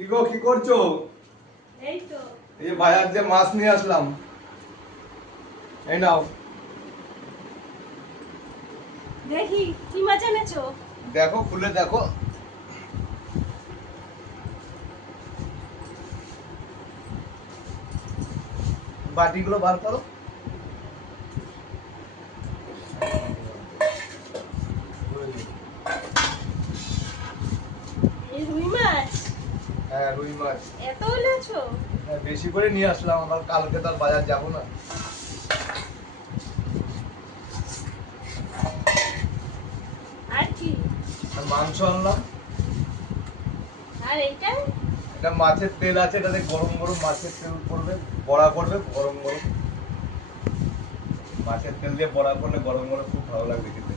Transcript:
কি গো কি করছো? এই তো এই যে বাজার যে মাছ নিয়ে আসলাম, এই নাও। দেখি কি মাছ এনেছো। দেখো খুলে দেখো। বাটিগুলো বার করো। এই রুই মাছ হ্যাঁ রুই মাছ। এত এনেছো? হ্যাঁ, বেশি করে নিয়ে আসলাম, আবার কালকে তার বাজার যাবো না। আর কি? আর মাংস আনলাম। আর এইটা? এটা মাছের তেল আছে, এটাতে গরম গরম মাছের তেল করবে, বড়া করবে গরম গরম। মাছের তেল দিয়ে বড়া করলে গরম গরম খুব ভালো লাগবে খেতে।